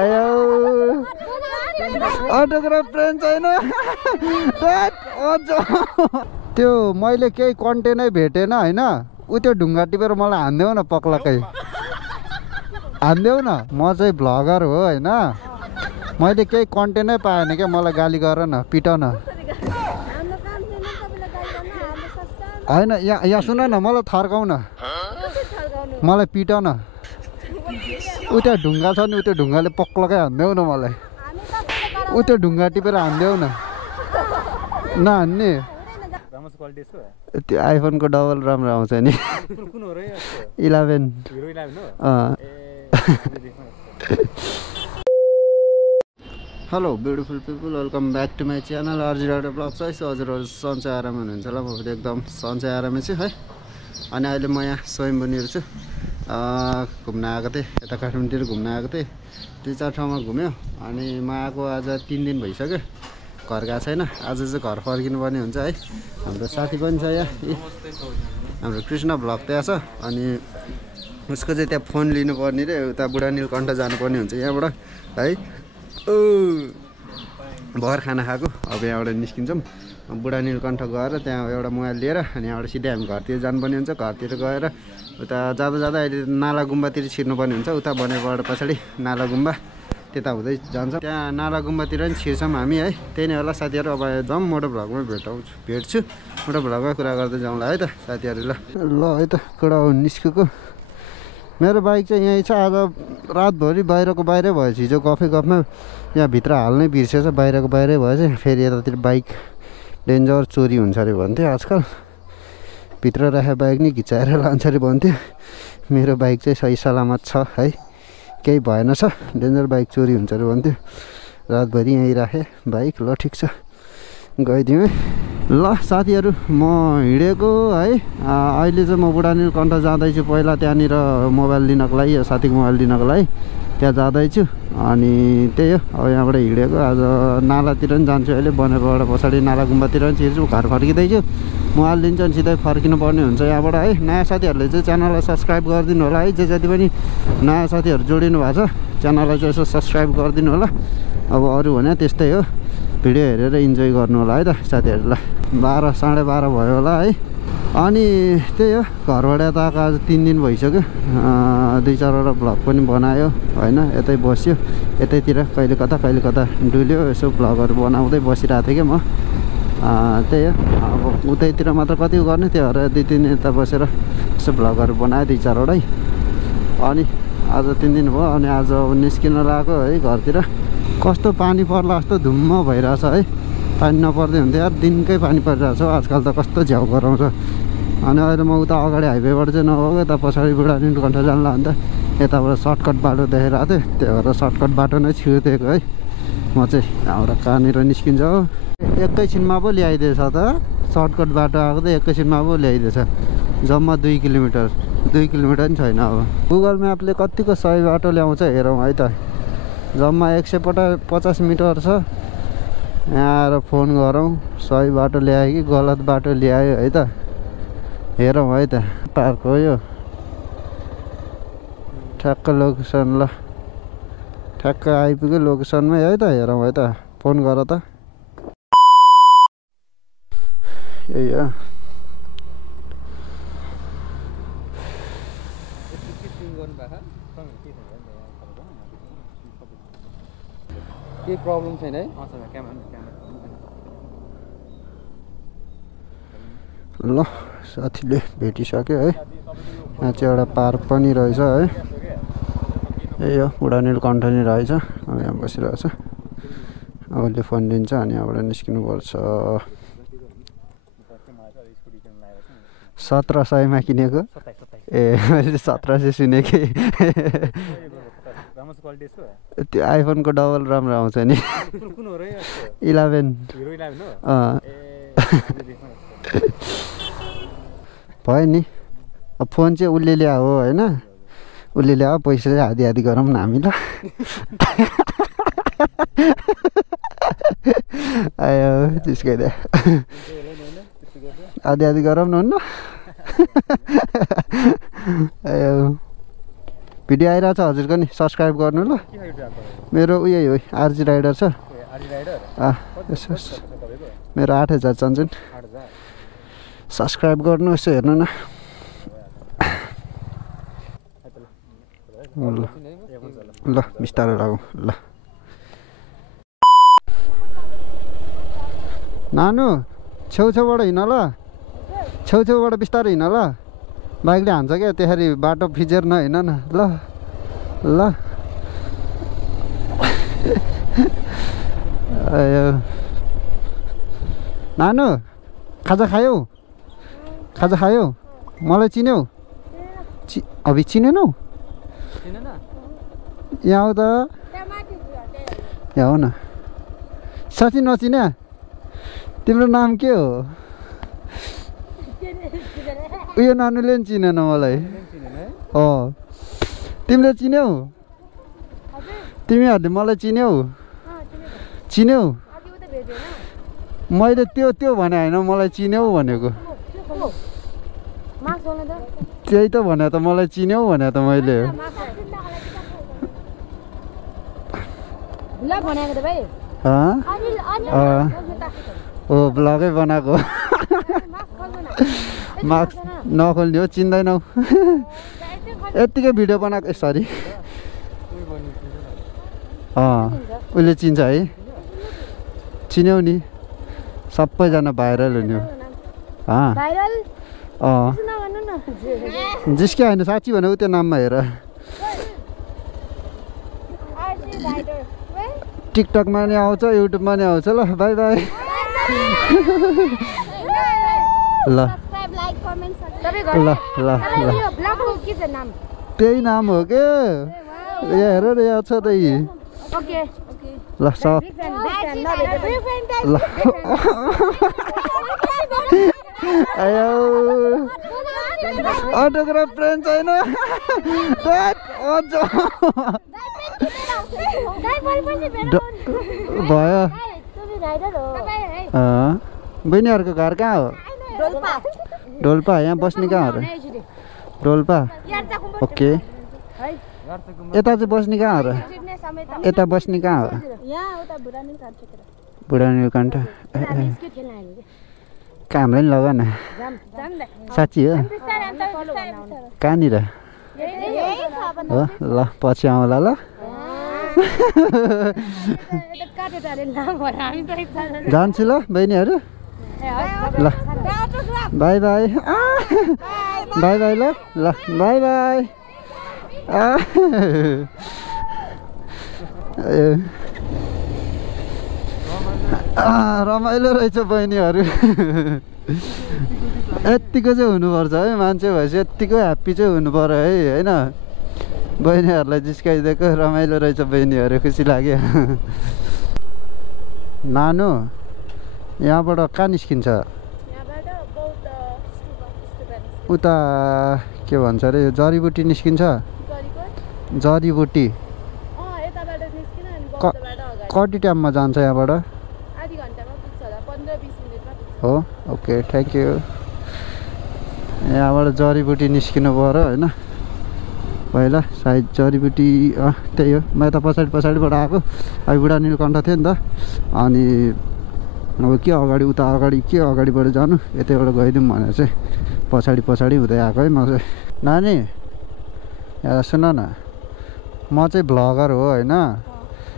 आयो autograph plain छैन त्यो मैले केही कन्टेन्टै भेटेन हैन उ त्यो ढुङ्गा टिपेर मलाई हान्देऊ न पक्लकै हान्देऊ न म चाहिँ भ्लगर हो हैन मैले केही कन्टेन्टै पाएन क्या मलाई गाली गर न पिट न हैन यहाँ सुन न मलाई थर्काउ न मलाई पिट न उ त्यो ढुङ्गा छ नि उ त्यो ढुङ्गाले पक्लकै हान्देऊ न मलाई उ त्यो ढुङ्गा टिपेर हान्देऊ न नहान्ने त्यो आइफोनको डबल राम्रो आउँछ नि 11 hello beautiful people welcome back to my channel अर्जी राडा ब्लग छ सो हजुरहरू सन्चै आराम हुनुहुन्छ होला म पनि एकदम सन्चै आरामै छु है अनि अहिले म यहाँ स्वयम्भूनिर छु घुम्न आएको थिएँ यता काठमाडौँतिर घुम्न आएको थिएँ 2-4 ठाउँमा घुम्यो अनि म आएको आज 3 दिन भइसक्यो घर गएको छैन आज चाहिँ घर फर्किनु पर्ने हुन्छ है हाम्रो साथी पनि छ यहाँ हाम्रो कृष्ण भ्लग त्यहाँ छ अनि उसको चाहिँ त्यहाँ फोन लिनुपर्ने रे उता बुढा नीलकण्ठ जानुपर्ने हुन्छ यहाँबाट है भर खाना खाएको अब यहाँबाट निस्किन्छौँ बुढा नीलकण्ठ गएर त्यहाँ एउटा मोबाइल लिएर अनि यहाँबाट सिधै हामी घरतिर जानुपर्ने हुन्छ घरतिर गएर उता जाँदा जाँदा अहिले नाला गुम्बातिर छिर्नुपर्ने हुन्छ उता बनेबाट पछाडि नाला गुम्बा त्यता हुँदै जान्छ त्यहाँ नाला गुम्बातिर पनि छिर्छौँ हामी है त्यही नै होला साथीहरू अब जाउँ मोटो भ्लगमै भेट्छु मोटो भ्लगमै कुरा गर्दै जाउँला है त साथीहरू ल है त कुरा निस्केको मेरो बाइक चाहिँ यहीँ छ आज रातभरि बाहिरै भएछ हिजो गफमा यहाँ भित्र हाल्नै बिर्सेछ बाहिरको बाहिरै भएछ फेरि यतातिर बाइक डेन्जर चोरी हुन्छ अरे भन्थ्यो आजकल भित्र राखेको बाइक नि घिचाएर लान्छ अरे भन्थ्यो मेरो बाइक चाहिँ सही सलामत छ है केही भएन छ डेन्जर बाइक चोरी हुन्छ अरे भन्थ्यो रातभरि यहीँ राखेँ बाइक ल ठिक छ गइदिउँ ल साथीहरू म हिँडेको है अहिले चाहिँ म बुढा नीलकण्ठ जाँदैछु पहिला त्यहाँनिर मोबाइल लिनको लागि साथीको मोबाइल लिनको लागि त्यहाँ जाँदैछु अनि त्यही हो अब यहाँबाट हिँडेको आज नालातिर पनि जान्छु अहिले बनेकोबाट पछाडि नाला गुम्बातिर पनि छिर्छु घर फर्किँदैछु मोबाइल लिन्छु अनि सिधै फर्किनु पर्ने हुन्छ यहाँबाट है नयाँ साथीहरूले चाहिँ च्यानललाई सब्सक्राइब गरिदिनु होला है जति पनि नयाँ साथीहरू जोडिनु भएको छ च्यानललाई चाहिँ यसो सब्सक्राइब गरिदिनु होला अब अरू भने त्यस्तै हो भिडियो हेरेर इन्जोय गर्नु होला है त साथीहरूलाई 12 साढे 12 भयो होला है अनि त्यही हो घरबाट यता आएको आज 3 दिन भइसक्यो 2-4वटा भ्लग पनि बनायो होइन यतै बस्यो यतैतिर कहिले कता डुल्यो यसो भ्लगहरू बनाउँदै बसिरहेको थिएँ क्या म त्यही हो अब उतैतिर मात्र कति गर्ने त्यो भएर 2-3 दिन यता बसेर यसो भ्लगहरू बनायो 2-4वटै अनि आज 3 दिन भयो अनि आज अब निस्किन लागेको है घरतिर कस्तो पानी पर्ला जस्तो धुम्म भइरहेछ है पानी नपर्दै हुन्थ्यो यार दिनकै पानी परिरहेछ आजकल त कस्तो झ्याउ गराउँछ अनि अहिले म उता अगाडि हाइवेबाट चाहिँ नगएको यता पछाडि बुढा नीलकण्ठ जान्ला अन्त यताबाट सर्टकट बाटो देखाइरहेको थिएँ त्यही भएर सर्टकट बाटो नै छिर्दिएको है म चाहिँ हाम्रो कहाँनिर निस्किन्छ हो एकैछिनमा पो ल्याइदिएछ त सर्टकट बाटो आएको त एकैछिनमा पो ल्याइदिएछ जम्मा 2 किलोमिटर पनि छैन अब गुगल म्यापले कतिको सही बाटो ल्याउँछ हेरौँ है त जम्मा 150 मिटर छ यहाँ आएर फोन गरौँ सही बाटो ल्यायो कि गलत बाटो ल्यायो है त हेरौँ है त पार्क हो यो ठ्याक्क लोकेसन ल ठ्याक्क आइपुग्यो लोकेसनमै है त हेरौँ है त फोन गर त यही हो केही प्रब्लम छैन है ल साथीले भेटिसक्यो है यहाँ चाहिँ एउटा पार्क पनि रहेछ है यही हो बुढा नीलकण्ठ नि रहेछ अब यहाँ बसिरहेछ अब उसले फोन लिन्छ अनि यहाँबाट निस्किनुपर्छ 1700 किनेको ए मैले 1700 सुनेको त्यो आइफोनको डबल राम्रो आउँछ नि 11 भयो नि अब फोन चाहिँ उसले ल्यायो हो होइन उसले ल्यायो पैसा चाहिँ आधी गरौँ न हामी ल आयो जिस्काइदियो आधी गरौँ न हुन्न आयो भिडियो आइरहेछ हजुरको नि सब्सक्राइब गर्नु ल मेरो उयो हो आरजी राइडर छ यसो मेरो 8000 चन्छन् सब्सक्राइब गर्नु यसो हेर्नु न ल बिस्तारै लागौँ ल नानु छेउछेउबाट हिँड ल छेउछेउबाट बिस्तारै हिँड ल बाइकले हान्छ क्या त्यसरी बाटो फिचेर नहिँड न ल ल नानु खाजा खायौ खाजा खायौ मलाई चिन्यौ अभि चिनेनौ यहाँ आऊ त यहाँ हो न साँच्ची नचिन्या तिम्रो नाम के हो उयो नानुले नि चिनेन मलाई तिमीले चिन्यौ तिमीहरूले मलाई चिन्यौ चिन्यौ मैले त्यो भने होइन मलाई चिन्यौ भनेको त्यही त भने त मलाई चिन्यौ भने त मैले ओ ब्लगै बनाएको मास्क नखोल्ने हो चिन्दैनौ यत्तिकै भिडियो बनाएको सरी उसले चिन्छ है चिन्यौ नि सबैजना भाइरल हुने हो जिस्क्या होइन साँच्ची भने उ त्यो नाममा हेर टिकटकमा नि आउँछ युट्युबमा नि आउँछ ल बाई बाई ल ल ल त्यही नाम हो के हेर र यहाँ छ त ल सब ल अटोग्राफ फ्रेन्ड छैन भयो बहिनीहरूको घर कहाँ हो डोल्पा यहाँ बस्ने कहाँ हो र डोल्पा ओके यता चाहिँ बस्ने कहाँ हो र यता बस्ने कहाँ हो बुढा नीलकण्ठ कामलाई नि लग न साँच्ची हो कहाँनिर हो ल पछि आउँला ल जान्छु ल बहिनीहरू ल बाई बाई बाई बाई ल ल बाई बाई रमाइलो रहेछ बहिनीहरू यत्तिको चाहिँ हुनुपर्छ है मान्छे भएपछि यत्तिको ह्याप्पी चाहिँ हुनु पर्यो है होइन बहिनीहरूलाई जिस्काइदिएको रमाइलो रहेछ बहिनीहरू खुसी लाग्यो नानु यहाँबाट कहाँ निस्किन्छ उता के भन्छ अरे जडीबुटी निस्किन्छ जडीबुटी कति टाइममा जान्छ यहाँबाट हो ओके थ्याङ्क यू यहाँबाट जडीबुटी निस्किनु पऱ्यो होइन पहिला सायद जडीबुटी त्यही हो म त पछाडिबाट आएको अहिले बुढा नीलकण्ठ थियो नि त अनि अब के अगाडि उता अगाडि के अगाडिबाट जानु यतैबाट गइदिउँ भनेर चाहिँ पछाडि हुँदै आएको है म चाहिँ नानी यहाँ सुन न म चाहिँ भ्लगर हो होइन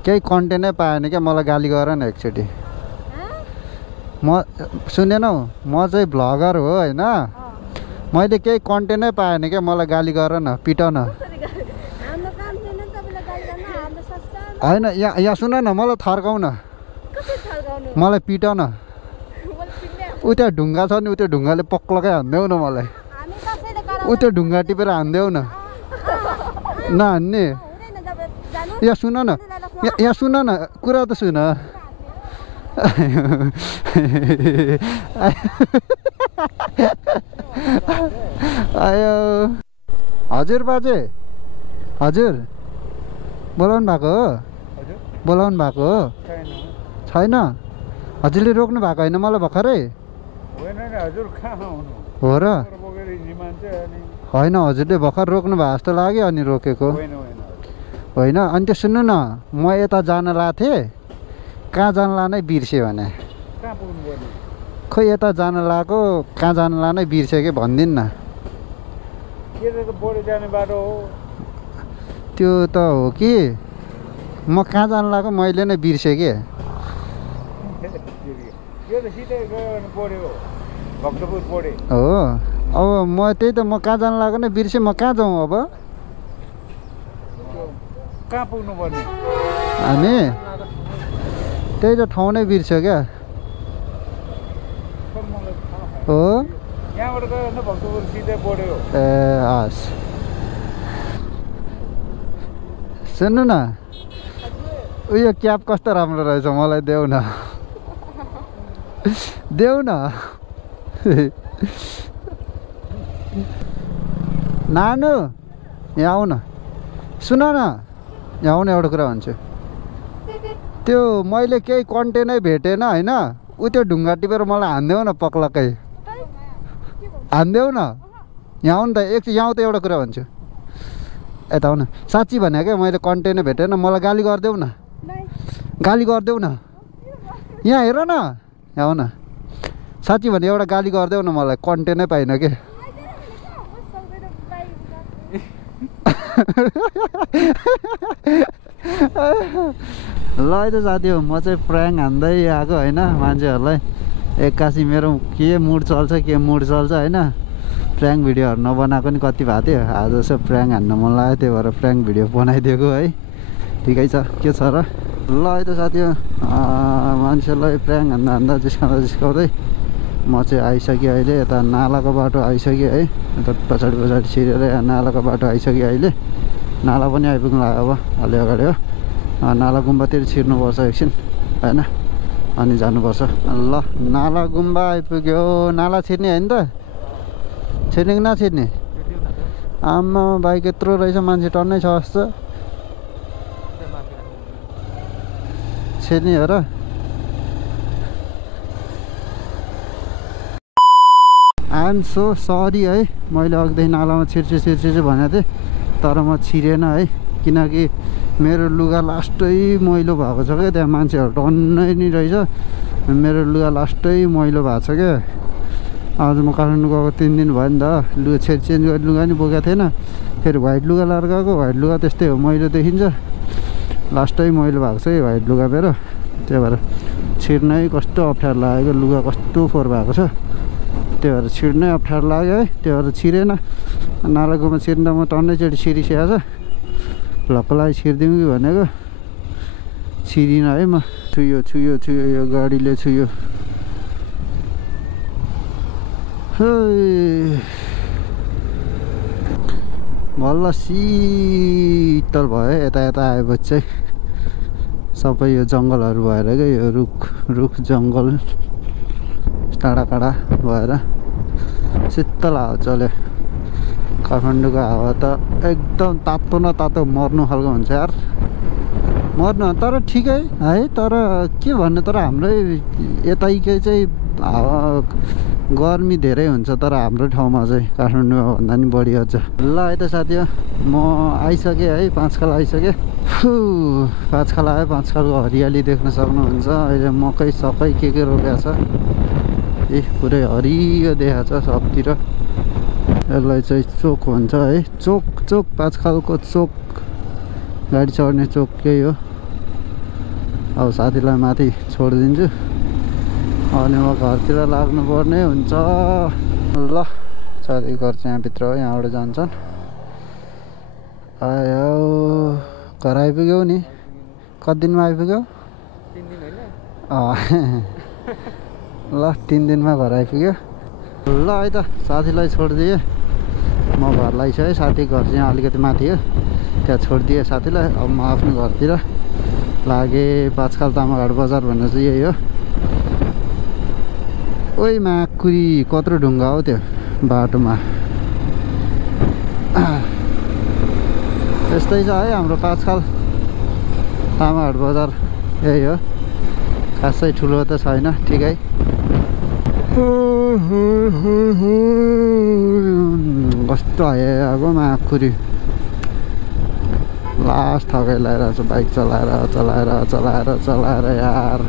केही कन्टेन्टै पाएन क्या मलाई गाली गर न एकचोटि म सुनेनौ म चाहिँ भ्लगर हो होइन मैले केही कन्टेन्टै पाएन क्या मलाई गाली गर न पिट न होइन यहाँ सुन न मलाई थर्काउ न मलाई पिट न उ त्यहाँ ढुङ्गा छ नि उ त्यो ढुङ्गाले पक्लकै हान्देऊ न मलाई उ त्यो ढुङ्गा टिपेर हान्देऊ न नहान्ने यहाँ सुन न यहाँ सुन न कुरा त सुन आयो हजुर बाजे हजुर बोलाउनु भएको हो बोलाउनु भएको हो छैन हजुरले रोक्नु भएको होइन मलाई भर्खरै हो र होइन हजुरले भर्खर रोक्नु भएको जस्तो लाग्यो अनि रोकेको होइन। अनि त्यो सुन्नु न म यता जान लाएको थिएँ कहाँ जान लानै बिर्सेँ भने खोइ यता जान लागेको कहाँ जान लानै बिर्सेँ कि भनिदिनु न त्यो त हो कि म कहाँ जान लागेको मैले नै बिर्सेँ कि हो अब म त्यही त म कहाँ जान लागेको नै बिर्सेँ म कहाँ जाउँ अब कहाँ पुग्नु पर्ने हामी त्यही त ठाउँ नै बिर्स्यो क्या हो यहाँबाट गयो भने भक्तपुर सिधै बढ्यो ए हस् सुन्नु न उयो क्याब कस्तो राम्रो रहेछ मलाई देऊ न देऊ न नानु यहाँ आऊ न सुन न यहाँ आउनु एउटा कुरा भन्छु त्यो मैले केही कन्टेनै भेटेन होइन ऊ त्यो ढुङ्गा टिपेर मलाई हानिदेऊ न पक्लकै हानिदेऊ न यहाँ आउनु त यहाँ आउ त एउटा कुरा भन्छु यता आउ न साँच्ची भने क्या मैले कन्टेनै भेटेन मलाई गाली गरिदेऊ न गाली गरिदेऊ न यहाँ हेर न यहाँ आउ न साँच्ची भने एउटा गाली गरिदेऊ न मलाई कन्टेनै पाइनँ के ल है त साथी हो म चाहिँ प्राङ हान्दै आएको होइन मान्छेहरूलाई एक्कासी मेरो के मुड चल्छ होइन प्राङ भिडियोहरू नबनाएको नि कति भएको थियो आज चाहिँ प्राङ हान्न मन लाग्यो त्यही भएर प्राङ भिडियो बनाइदिएको है ठिकै छ के छ र ल है त साथी हो मान्छेलाई प्राङ हान्दा जिस्काउँदै म चाहिँ आइसकेँ अहिले यता नालाको बाटो आइसकेँ है यता पछाडि छिरेर नालाको बाटो आइसकेँ अहिले नाला पनि आइपुग्नु लाग्यो अब अलि अगाडि हो नाला गुम्बातिर छिर्नुपर्छ एकछिन होइन अनि जानुपर्छ ल नाला गुम्बा आइपुग्यो नाला छिर्ने होइन त छिर्ने कि नछिर्ने आमा बाइक यत्रो रहेछ मान्छे टन्नै छ जस्तो छिर्ने हो र आइएम सो सरी है मैले अघिदेखि नालामा छिर्छु भनेको थिएँ तर म छिरेन है किनकि मेरो लुगा लास्टै मैलो भएको छ क्या त्यहाँ मान्छेहरू टन्नै नि रहेछ मेरो लुगा लास्टै मैलो भएको छ क्या आज म काठमाडौँ गएको 3 दिन भयो नि त लुगा चेन्ज गर्ने लुगा नि बोकेको थिएन फेरि व्हाइट लुगा लाएर गएको व्हाइट लुगा त्यस्तै हो मैलो देखिन्छ लास्टै मैलो भएको छ है व्हाइट लुगा मेरो त्यही भएर छिर्नै कस्तो अप्ठ्यारो लाग्यो लुगा कस्तो फोहोर भएको छ त्यही भएर छिर्नै अप्ठ्यारो लाग्यो है त्यही भएर छिरेन नालाकोमा छिर्दा म टन्नैचोटि छिरिसकेको छ भ्लगको लागि छिरिदिउँ कि भनेको छिरिनँ है म छुयो यो गाडीले छुयो बल्ल शीतल भयो यता आएपछि चाहिँ सबै यो जङ्गलहरू भएर क्या यो रुख जङ्गल टाढा भएर शीतल हावा चल्यो काठमाडौँको हावा त एकदम तातो न तातो मर्नु खालको हुन्छ यार मर्नु तर ठिकै है तर के भन्नु तर हाम्रै यतैकै चाहिँ हावा गर्मी धेरै हुन्छ तर हाम्रो ठाउँमा चाहिँ काठमाडौँमा भन्दा नि बढी अझ ल है त साथी हो म आइसकेँ है पाँचखाल आइसकेँ पाँचखाल आयो पाँचखालको हरियाली देख्न सक्नुहुन्छ अहिले मकै सबै के रोपेको छ ए पुरै हरियो देखाएको छ सबतिर यसलाई चाहिँ चोक भन्छ है चोक पाँचखालको चोक गाडी चढ्ने चोक यही हो अब साथीलाई माथि छोडिदिन्छु अनि म घरतिर लाग्नुपर्ने हुन्छ ल साथी घर चाहिँ यहाँभित्र हो यहाँबाट जान्छन् आयो घर आइपुग्यौ नि कति दिनमा आइपुग्यौ 3 दिन होइन ल 3 दिनमा घर आइपुग्यो ल है त साथीलाई छोडिदिएँ म घर लागिसकेँ साथी घर चाहिँ अलिकति माथि हो त्यहाँ छोडिदिएँ साथीलाई अब म आफ्नो घरतिर लागेँ पाँचखाल तामाघाट बजार भन्ने चाहिँ यही हो ओइ माकुरी कत्रो ढुङ्गा हो त्यो बाटोमा यस्तै छ है हाम्रो पाँचखाल तामाघाट बजार यही हो खासै ठुलो त छैन ठिकै कस्तो आएको माखुरी लास्ट थकै लगाइरहेको छ बाइक चलाएर यार